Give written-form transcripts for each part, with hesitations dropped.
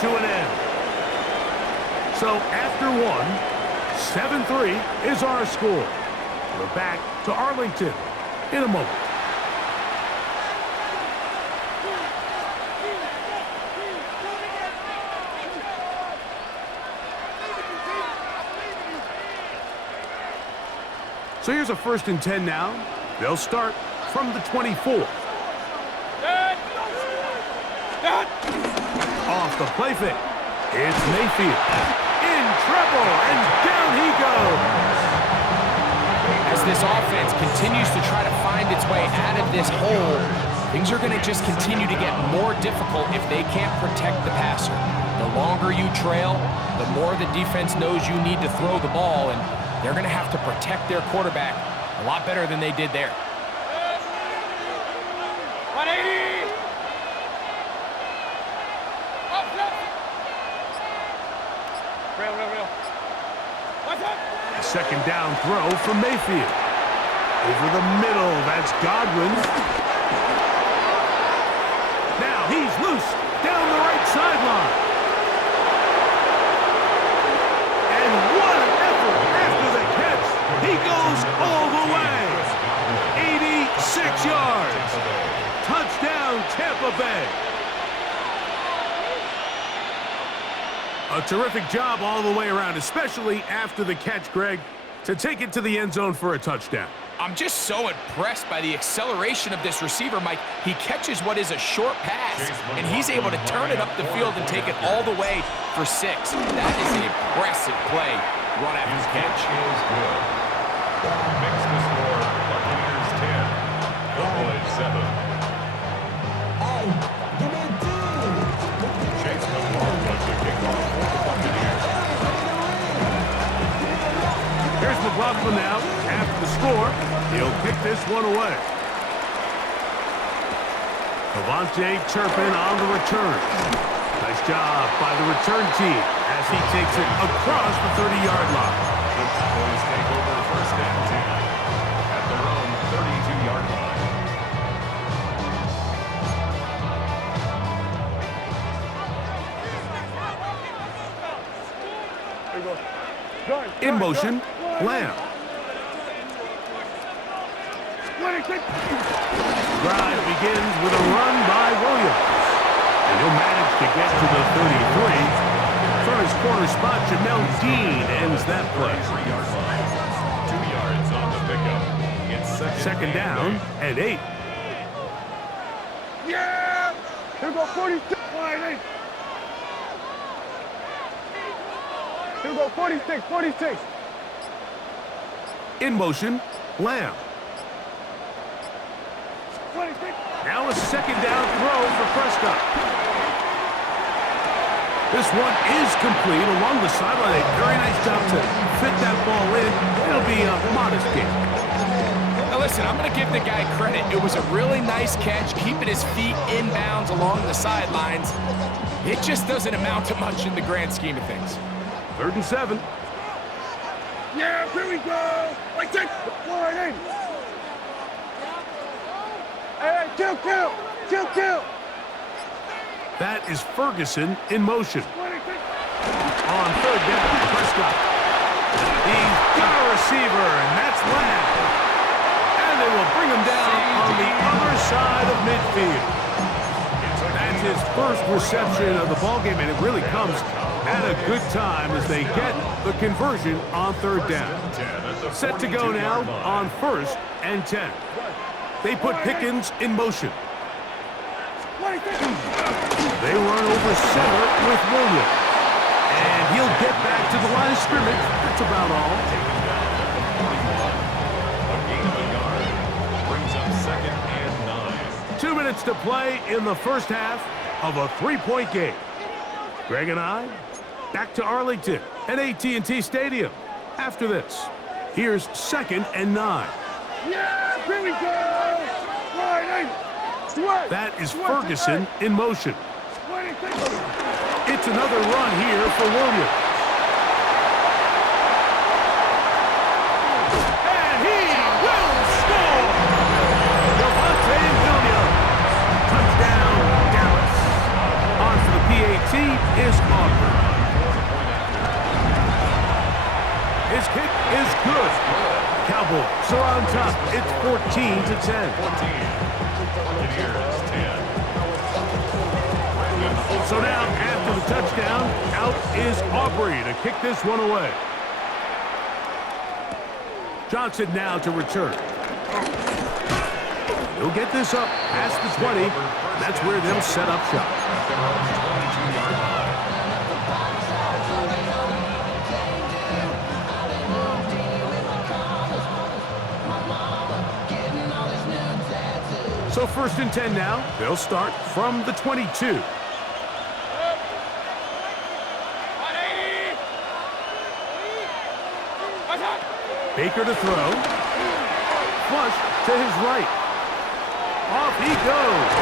to an end. So after one, 7-3 is our score. We're back to Arlington in a moment. So here's a 1st and 10 now. They'll start from the 24. Off the play fake. It's Mayfield. In trouble, and down he goes. As this offense continues to try to find its way out of this hole, things are going to just continue to get more difficult if they can't protect the passer. The longer you trail, the more the defense knows you need to throw the ball, and they're going to have to protect their quarterback a lot better than they did there. 180! Real. What's up? A 2nd down throw from Mayfield. Over the middle, that's Godwin. Now he's loose down the right sideline. And what an effort after the catch. He goes all the way. 86 yards. Touchdown, Tampa Bay. A terrific job all the way around, especially after the catch, Greg, to take it to the end zone for a touchdown. I'm just so impressed by the acceleration of this receiver, Mike. He catches what is a short pass, and he's able to turn it up the field and take it all the way for 6. That is an impressive play run after the catch. Makes the score Buccaneers 10, Cowboys 7. Chase McLaughlin to kick off for the Buccaneers. Here's McLaughlin now. After the score, he'll kick this one away. Devontae Turpin on the return. Nice job by the return team as he takes it across the 30-yard line. The Cowboys take over 1st and 10 at their own 32-yard line. In motion, Lamb. Drive begins with a run by Williams. And he'll manage to get to the 33. From his corner spot, Jamel Dean ends that play. 3-yard line. 2 yards on the pickup. It's 2nd down and 8. Yeah! Here we go, 46. Here we go, 46. In motion, Lamb. 26. Now a 2nd down throw for Prescott. This one is complete along the sideline. A very nice job to fit that ball in. It'll be a modest game. Now listen, I'm going to give the guy credit. It was a really nice catch, keeping his feet inbounds along the sidelines. It just doesn't amount to much in the grand scheme of things. 3rd and 7. Yeah, here we go. Like that. Hey, kill. That is Ferguson in motion. 26. On 3rd down, Prescott. He's got a receiver, and that's Lamb. And they will bring him down on the other side of midfield. That's his first reception of the ballgame, and it really comes at a good time as they get the conversion on 3rd down. Set to go now on 1st and 10. They put Pickens in motion. They run over center with Williams. And he'll get back to the line of scrimmage. That's about all. A gain of a yard brings up 2nd and 9. 2 minutes to play in the first half of a 3-point game. Greg and I, back to Arlington at AT&T Stadium. After this, here's 2nd and 9. Yeah, here we go. That is Ferguson in motion. It's another run here for Williams. And he will score! Devontae Williams. Touchdown, Dallas. On for the PAT is Walker on for the point after. His kick is good. Cowboys are on top. It's 14-10. 14. Buccaneers 10. So now, after the touchdown, out is Aubrey to kick this one away. Johnson now to return. He'll get this up past the 20. That's where they'll set up shop. At their own 22-yard line. So 1st and 10 now. They'll start from the 22. Baker to throw. Flush to his right. Off he goes.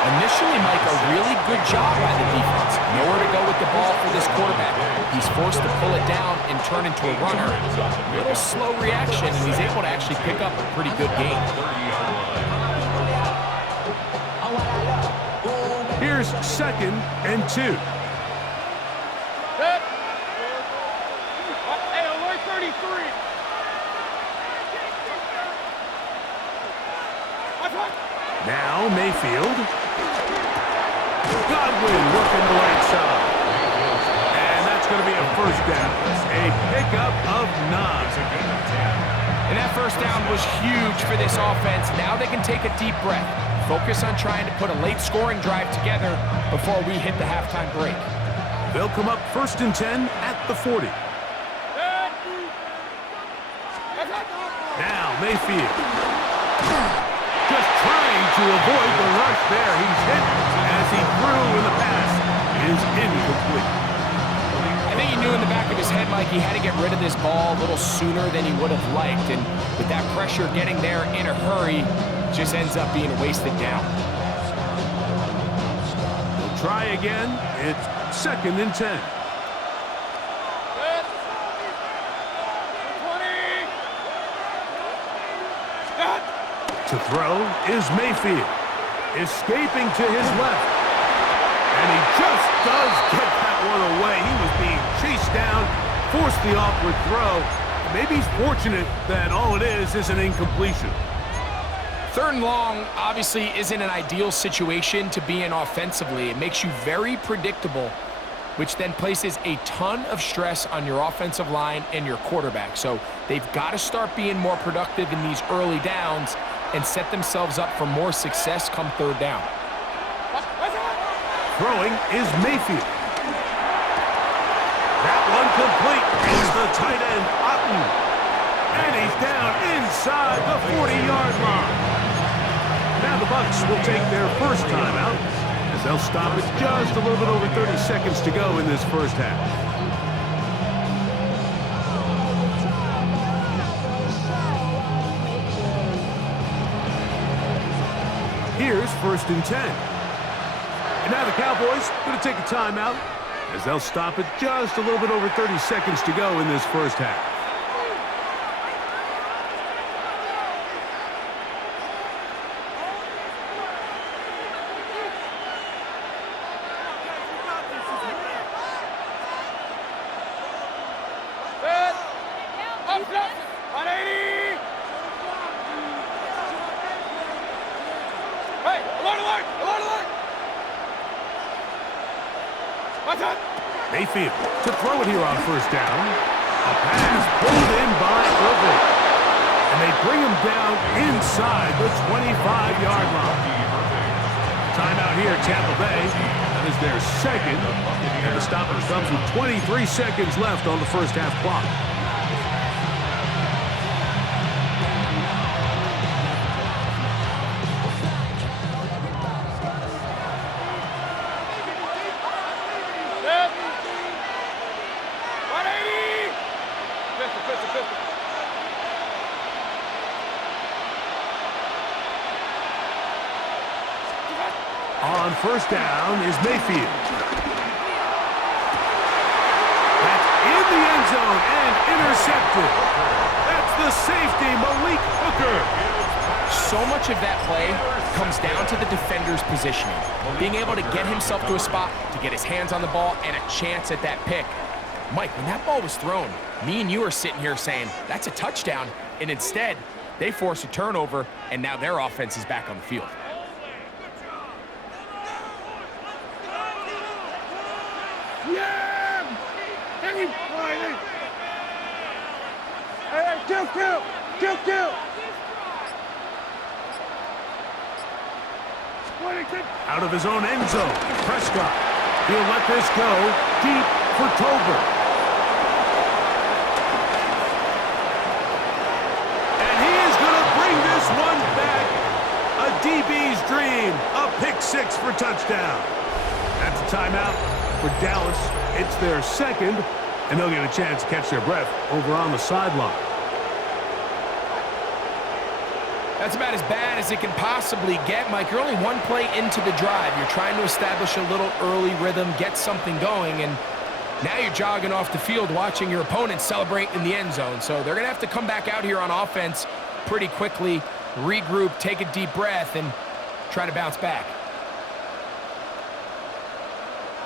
Initially, Mike, a really good job by the defense. Nowhere to go with the ball for this quarterback. He's forced to pull it down and turn into a runner. Little slow reaction, and he's able to actually pick up a pretty good gain. 30-yard line. Here's 2nd and 2. Hey, alert 33. Now Mayfield. Godwin working the right side. And that's going to be a 1st down. A pickup of 9. And that 1st down was huge for this offense. Now they can take a deep breath. Focus on trying to put a late scoring drive together before we hit the halftime break. They'll come up 1st and 10 at the 40. Now Mayfield. Just trying to avoid the rush there. He's hit as he threw, and the pass is incomplete. I think he knew in the back of his head, Mike, he had to get rid of this ball a little sooner than he would have liked. And with that pressure getting there in a hurry, just ends up being a wasted down. They'll try again. It's 2nd and 10. To throw is Mayfield. Escaping to his left. And he just does get that one away. He was being chased down, forced the awkward throw. Maybe he's fortunate that all it is an incompletion. 3rd and long obviously isn't an ideal situation to be in offensively. It makes you very predictable, which then places a ton of stress on your offensive line and your quarterback. So they've got to start being more productive in these early downs and set themselves up for more success come 3rd down. Throwing is Mayfield. That one complete is the tight end, Otten. And he's down inside the 40-yard line. Now the Bucs will take their 1st timeout as they'll stop it just a little bit over 30 seconds to go in this 1st half. Here's 1st and 10. And now the Cowboys going to take a timeout as they'll stop it just a little bit over 30 seconds to go in this 1st half. Mayfield to throw it here on 1st down. A pass pulled in by Irvin. And they bring him down inside the 25-yard line. Timeout here, Tampa Bay. That is their 2nd. And the stoppage comes with 23 seconds left on the 1st half clock. On 1st down is Mayfield. That's in the end zone and intercepted. That's the safety, Malik Hooker. So much of that play comes down to the defender's positioning, being able to get himself to a spot, to get his hands on the ball, and a chance at that pick. Mike, when that ball was thrown, me and you are sitting here saying, that's a touchdown, and instead, they force a turnover, and now their offense is back on the field. Yeah! Hey, kill! Out of his own end zone, Prescott. He'll let this go deep for Tolbert. And he is going to bring this one back. A DB's dream. A pick six for touchdown. That's a timeout for Dallas. It's their second, and they'll get a chance to catch their breath over on the sideline. That's about as bad as it can possibly get, Mike. You're only one play into the drive. You're trying to establish a little early rhythm, get something going, and now you're jogging off the field watching your opponent celebrate in the end zone. So they're going to have to come back out here on offense pretty quickly, regroup, take a deep breath, and try to bounce back.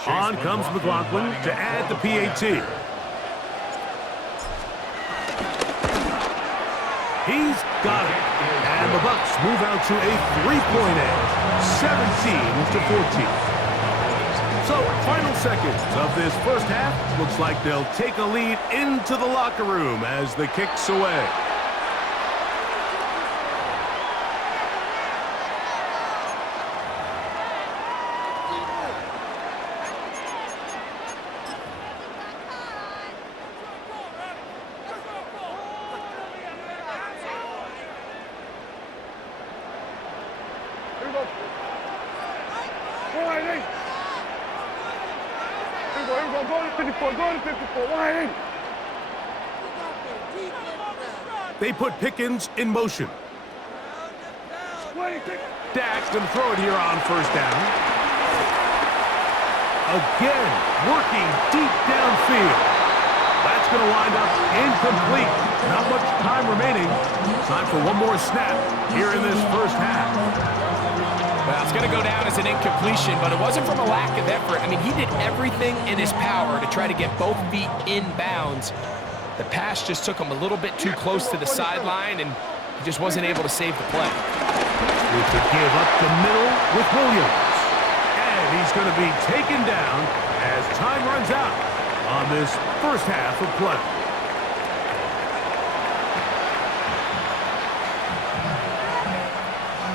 On comes McLaughlin to add the PAT. He's got it. And the Bucs move out to a three-point edge, 17-14. So, final seconds of this first half. Looks like they'll take a lead into the locker room as the kick's away. They put Pickens in motion. Dak's going to throw it here on first down. Again, working deep downfield. That's going to wind up incomplete. Not much time remaining. Time for one more snap here in this first half. Well, it's going to go down as an incompletion, but it wasn't from a lack of effort. I mean, he did everything in his power to try to get both feet in bounds. The pass just took him a little bit too close to the sideline, and he just wasn't able to save the play. With the give up the middle with Williams. And he's going to be taken down as time runs out on this first half of play.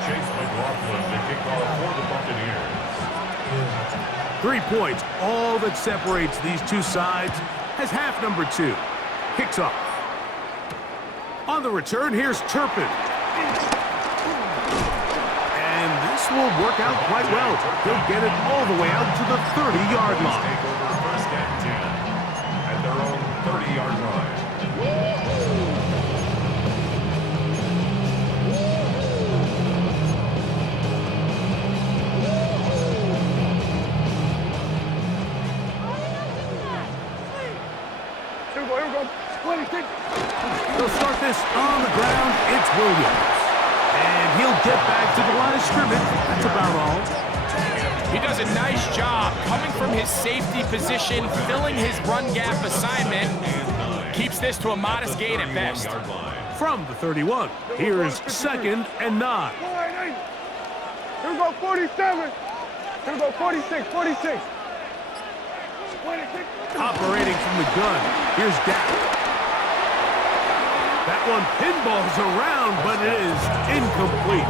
Chase McLaughlin, the kickoff for the Buccaneers. 3 points, all that separates these two sides, as half number 2 kicks off. On the return, here's Turpin. And this will work out quite well. He'll get it all the way out to the 30-yard line. Take over first and 10 at their own 30-yard line. They'll start this on the ground. It's Williams. And he'll get back to the line of scrimmage. That's about all. He does a nice job coming from his safety position, filling his run gap assignment. Keeps this to a modest gain at best. From the 31, here's 2nd and 9. Here we go, 47. Here we go, 46. Operating from the gun, here's Dak. That one pinballs around, but it is incomplete.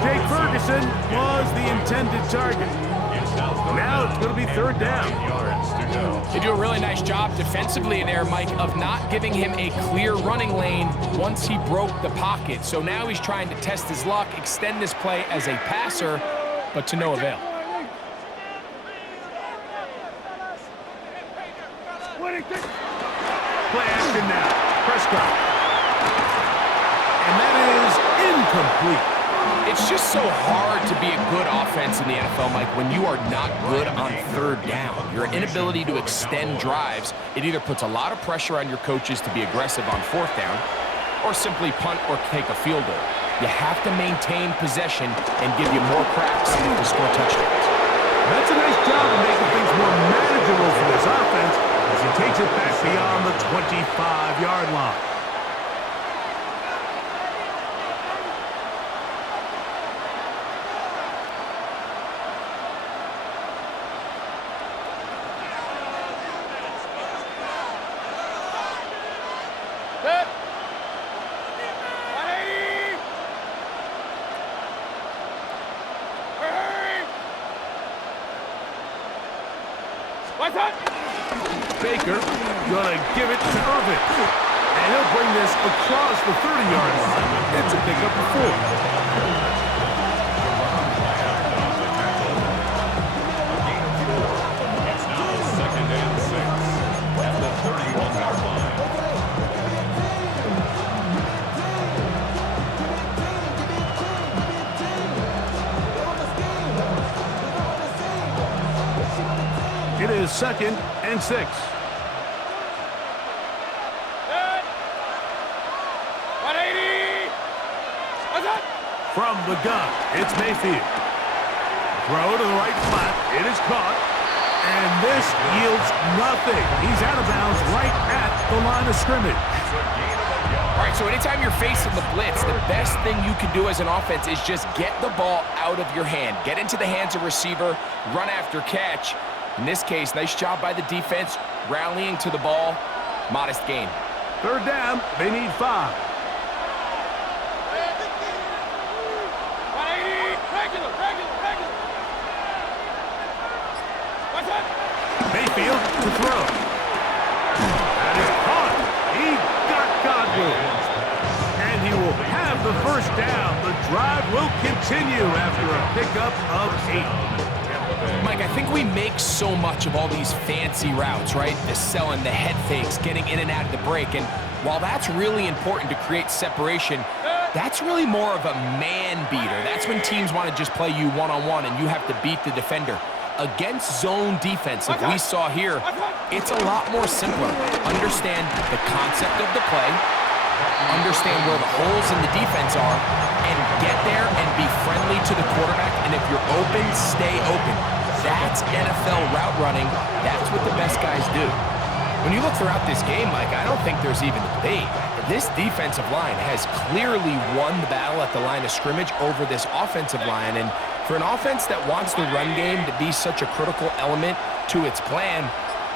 Jake Ferguson was the intended target. Now it's going to be 3rd down. They do a really nice job defensively there, Mike, of not giving him a clear running lane once he broke the pocket. So now he's trying to test his luck, extend this play as a passer, but to no avail. Play action now. Prescott. And that is incomplete. It's just so hard to be a good offense in the NFL, Mike, when you are not good on 3rd down. Your inability to extend drives, it either puts a lot of pressure on your coaches to be aggressive on 4th down, or simply punt or take a field goal. You have to maintain possession and give you more cracks to score touchdowns. That's a nice job of making things more manageable for this offense as he takes it back beyond the 25-yard line. Baker gonna give it to Irvin. And he'll bring this across the 30-yard line. It's a pickup of 4. It's now 2nd and 6 at the 31-yard line. It is 2nd and 6. From the gun, it's Mayfield. Throw to the right flat. It is caught. And this yields nothing. He's out of bounds right at the line of scrimmage. All right, so anytime you're facing the blitz, the best thing you can do as an offense is just get the ball out of your hand. Get into the hands of receiver, run after catch. In this case, nice job by the defense, rallying to the ball. Modest gain. 3rd down, they need 5. Mayfield to throw. That is caught. He got Godwin. And he will have the 1st down. The drive will continue after a pickup of 8. Mike, I think we make so much of all these fancy routes, right? The selling, the head fakes, getting in and out of the break. And while that's really important to create separation, that's really more of a man beater. That's when teams want to just play you one-on-one and you have to beat the defender. Against zone defense, like we saw here, it's a lot more simpler. Understand the concept of the play, understand where the holes in the defense are, and get there and be friendly to the quarterback. And if you're open, stay open. That's NFL route running. That's what the best guys do. When you look throughout this game, Mike, I don't think there's even a debate. This defensive line has clearly won the battle at the line of scrimmage over this offensive line. And for an offense that wants the run game to be such a critical element to its plan,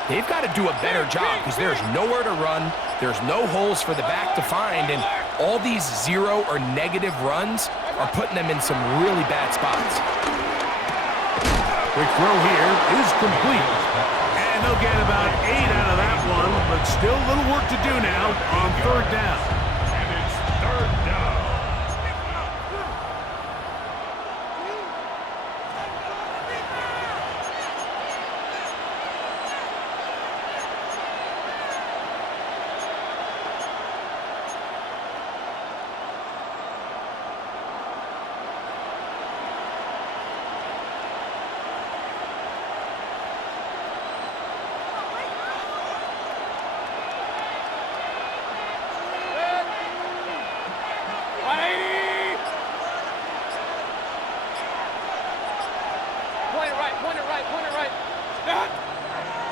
they've got to do a better job because there's nowhere to run. There's no holes for the back to find. And all these 0 or negative runs are putting them in some really bad spots. Quick throw here is complete. And they'll get about 8 out of that one, but still a little work to do now on 3rd down. And it's 3rd down.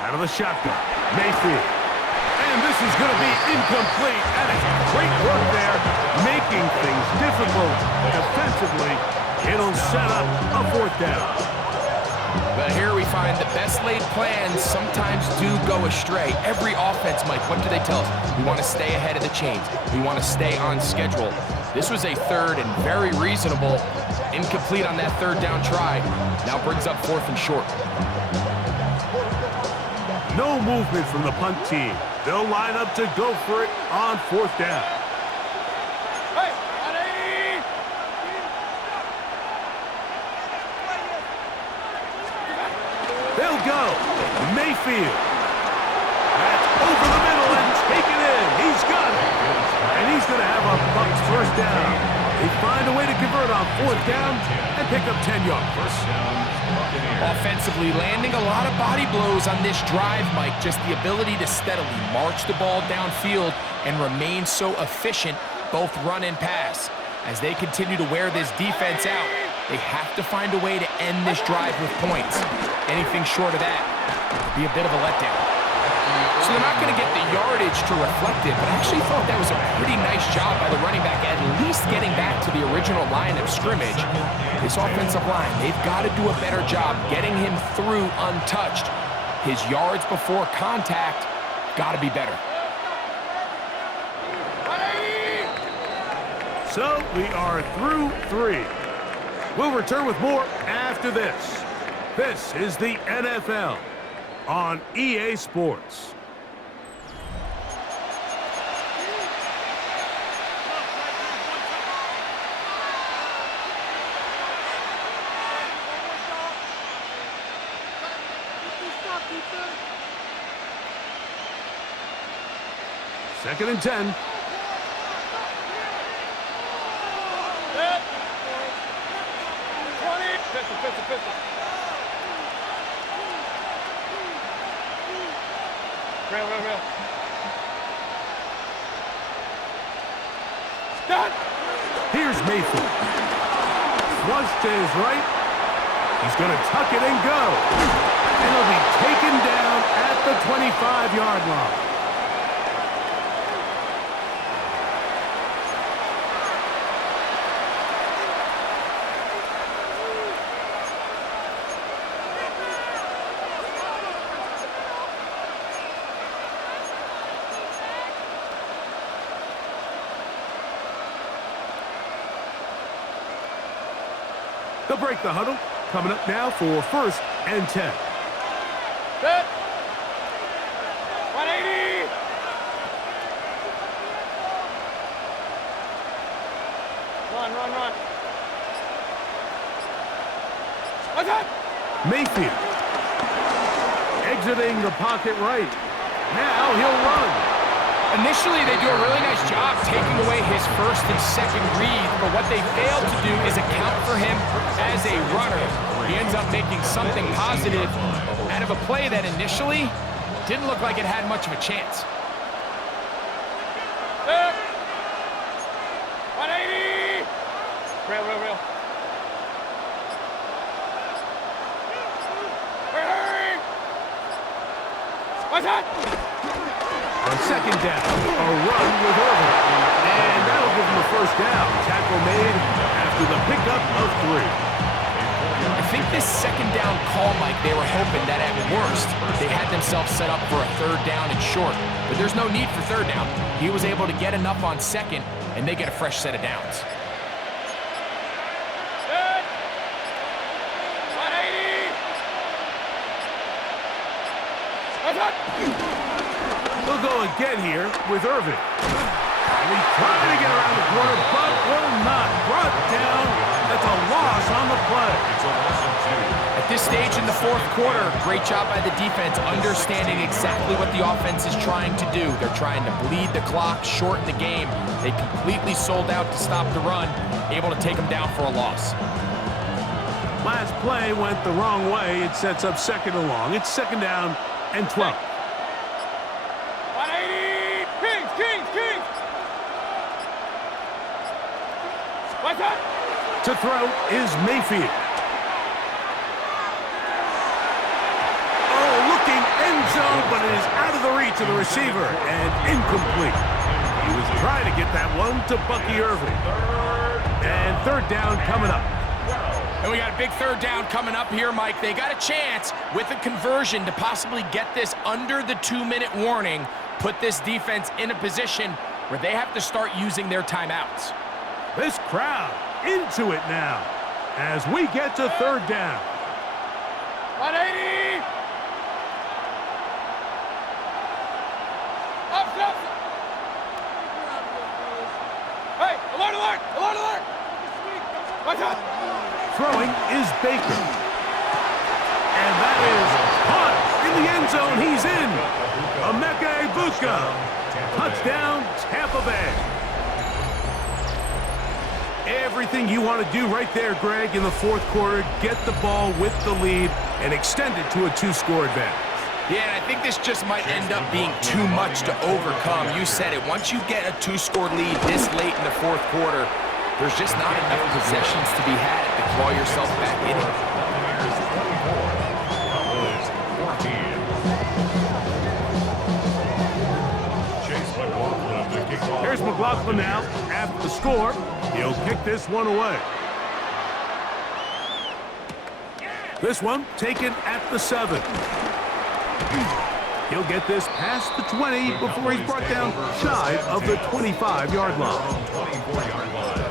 Out of the shotgun, Mayfield. And this is going to be incomplete. That is great work there, making things difficult defensively. It'll set up a 4th down. But here we find the best laid plans sometimes do go astray. Every offense, Mike, what do they tell us? We want to stay ahead of the chains. We want to stay on schedule. This was a 3rd and very reasonable. Incomplete on that 3rd down try. Now brings up 4th and short. No movement from the punt team. They'll line up to go for it on 4th down. They'll go. Mayfield. That's over the middle and taken in. He's got it. And he's going to have a Bucs 1st down. They find a way to convert on 4th down and pick up 10 yards. 1st down. Offensively, landing a lot of body blows on this drive, Mike. Just the ability to steadily march the ball downfield and remain so efficient, both run and pass. As they continue to wear this defense out, they have to find a way to end this drive with points. Anything short of that would be a bit of a letdown. So they're not going to get the yardage to reflect it, but I actually thought that was a pretty nice job by the running back, at least getting back to the original line of scrimmage. This offensive line, they've got to do a better job getting him through untouched. His yards before contact got to be better. So we are through 3. We'll return with more after this. This is the NFL on EA Sports. Second and 10. Real. Stop! Here's Mayfield. Once to his right. He's going to tuck it and go. And he'll be taken down at the 25-yard line. They'll break the huddle. Coming up now for 1st and 10. Set. 180. Run. What's that? Mayfield. Exiting the pocket right. Now he'll run. Initially, they do a really nice job taking away his first and second read, but what they failed to do is account for him as a runner. He ends up making something positive out of a play that initially didn't look like it had much of a chance. 180. Real. Hurry. What's that? On second down, a run with Irvin. And that'll give him a first down. Tackle made after the pickup of 3. I think this second down call, Mike, they were hoping that at worst, they had themselves set up for a 3rd down and short. But there's no need for 3rd down. He was able to get enough on 2nd, and they get a fresh set of downs. Good. 180. What's that? They'll go again here with Irvin. And he's trying to get around the corner, but will not. Brought down. That's a loss on the play. It's a loss of 2. At this stage in the 4th quarter, great job by the defense understanding exactly what the offense is trying to do. They're trying to bleed the clock, shorten the game. They completely sold out to stop the run, able to take them down for a loss. Last play went the wrong way. It sets up 2nd and long. It's 2nd down and 12. 180. Kings. What's that? To throw is Mayfield. Oh, looking end zone, but it is out of the reach of the receiver and incomplete. He was trying to get that one to Bucky Irving. And 3rd down coming up. And we got a big 3rd down coming up here, Mike. They got a chance with a conversion to possibly get this under the 2-minute warning, put this defense in a position where they have to start using their timeouts. This crowd into it now as we get to 3rd down. 180. Up. Hey, alert. What's that? Throwing is Baker. And that is caught in the end zone. He's in. Emeka Egbuka. Touchdown, Tampa Bay. Everything you want to do right there, Greg, in the 4th quarter. Get the ball with the lead and extend it to a 2-score advantage. Yeah, and I think this just might end up being too much to overcome. You said it. Once you get a 2-score lead this late in the 4th quarter, There's just not enough possessions to be had to claw yourself back in it. Buccaneers 24, Cowboys 14. Chase McLaughlin to kick off. Here's McLaughlin now. After the score, he'll kick this one away. This one taken at the 7. He'll get this past the 20 before he's brought down shy of the 25-yard line. 24-yard line.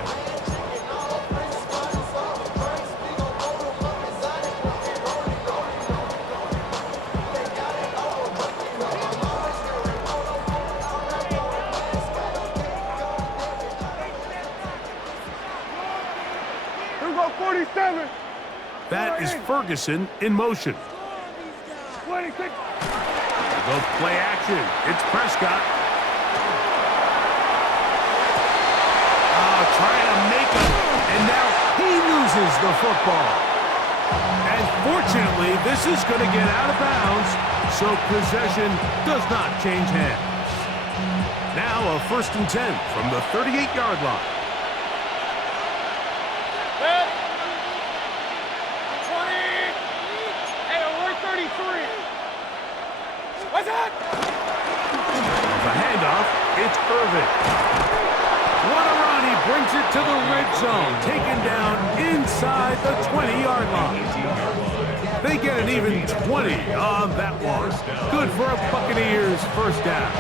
Here we go, 47. That is Ferguson in motion. 26. Go play action. It's Prescott. Trying to make it, and now he loses the football. And fortunately, this is going to get out of bounds, so possession does not change hands. Now a 1st and 10 from the 38-yard line. 20. Hey, we're 33. What's that? The handoff, it's Irvin. What a run, he brings it to the red zone, taken down inside the 20-yard line. They get an even 20 on that one. Good for a Buccaneers first down.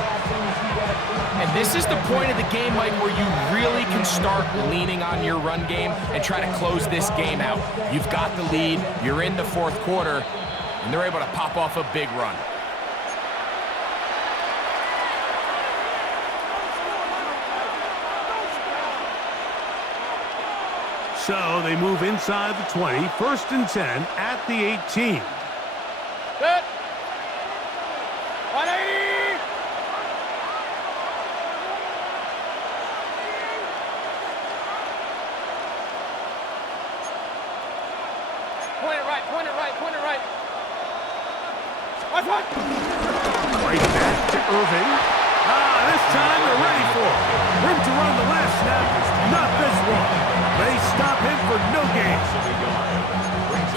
And this is the point of the game, Mike, where you really can start leaning on your run game and try to close this game out. You've got the lead, you're in the 4th quarter, and they're able to pop off a big run. So they move inside the 20, 1st and 10 at the 18. Set. 180. Point it right, point it right, point it right. What's what? Right back to Irving. This time they're ready for it. Room to run the last snap. Not this one. They stop him for no gain.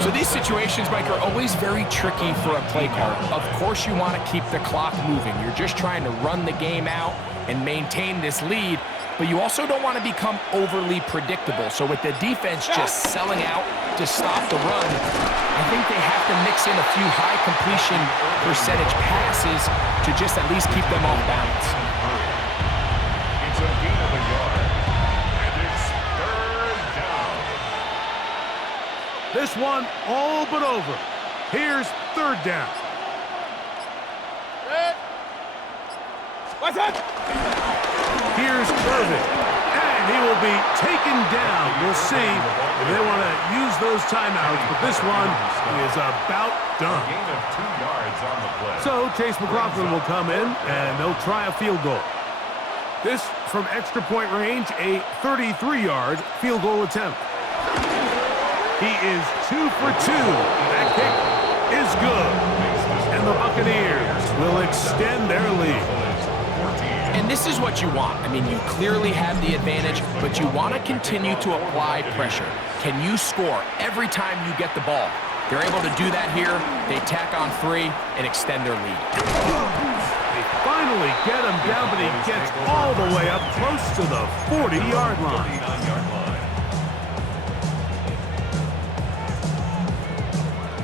So these situations, Mike, are always very tricky for a play caller. Of course you want to keep the clock moving. You're just trying to run the game out and maintain this lead, but you also don't want to become overly predictable. So with the defense just selling out to stop the run, I think they have to mix in a few high completion percentage passes to just at least keep them off balance. It's a gain of a yard, and it's 3rd down. This one all but over. Here's 3rd down. Set. What's that? Here's Irving. And he will be taken down. We'll see if they want to use those timeouts, but this one is about done. Gain of 2 yards on the play. So Chase McLaughlin will come in, and they'll try a field goal. This from extra point range, a 33-yard field goal attempt. He is 2 for 2. That kick is good. And the Buccaneers will extend their lead. And this is what you want. I mean, you clearly have the advantage, but you want to continue to apply pressure. Can you score every time you get the ball? They're able to do that here. They tack on 3 and extend their lead. They finally get him down, but he gets all the way up close to the 40-yard line. 39-yard line.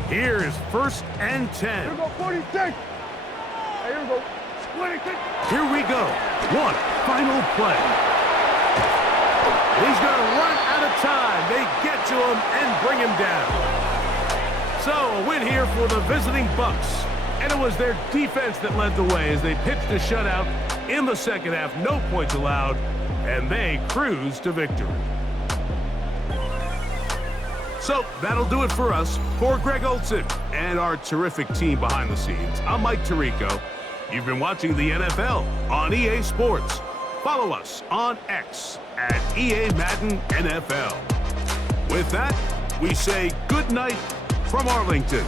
Here's 1st and 10. Here we go, 46. Hey, here we go. 26. Here we go. One final play. He's going to run out of time. They get to him and bring him down. So a win here for the visiting Bucs. And it was their defense that led the way as they pitched a shutout in the 2nd half. No points allowed, and they cruised to victory. So that'll do it for us. For Greg Olson and our terrific team behind the scenes, I'm Mike Tirico. You've been watching the NFL on EA Sports. Follow us on X at EA Madden NFL. With that, we say good night from Arlington.